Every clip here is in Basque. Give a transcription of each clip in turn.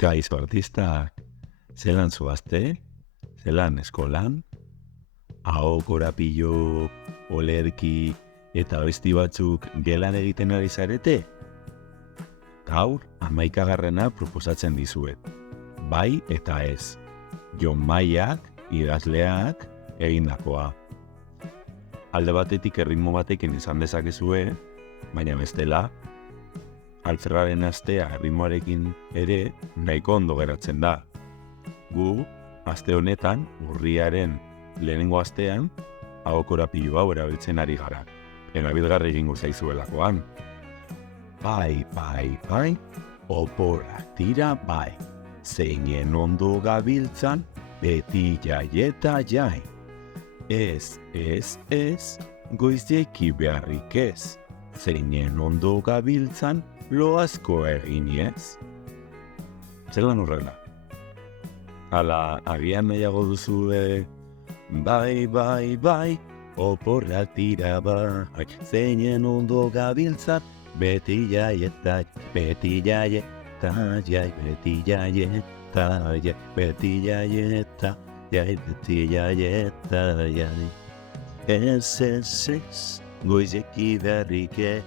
Kaixo artistak, zelan zoazte, zelan eskolan, aho korapilo, olerki eta besti batzuk gelan egiten ari zarete? Gaur, 11. proposatzen dizuet. Bai eta ez. Jon Maiak, idazleak, egindakoa. Alde batetik erritmo batekin izan dezakezue, baina bestela, altzerraren astea erritmoarekin ere nahiko ondo geratzen da. Gu, aste honetan, urriaren lehenengo astean, aho korapilo hau erabiltzen ari gara. Erabilgarri egingo zaizuelakoan. Bai, oporrak dira bai, zeinen ondo gabiltzan, beti jai eta jai. Ez, goizeki beharrik ez, zeinen ondo gabiltzan, loazko eginez. Zelan horrela? Ala, agian nahiago duzue, bai, oporrak dira bai, zeinen ondo gabiltzan, beti jai eta jai, beti jai eta jai, beti jai eta jai, beti jai eta jai, beti jai eta jai. Ez, goizeki beharrik ez,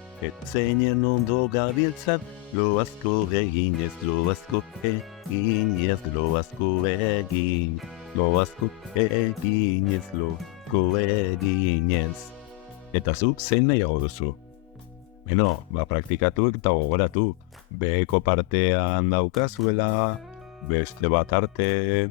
zeinen ondo gabiltzan, loazko eginez, loazko eginez, loazko eginez, loazko eginez, loazko eginez. Eta zuk zein nahiago duzu? Beno, praktikatu eta gogoratu. Beheko partean daukazuela, beste bat arte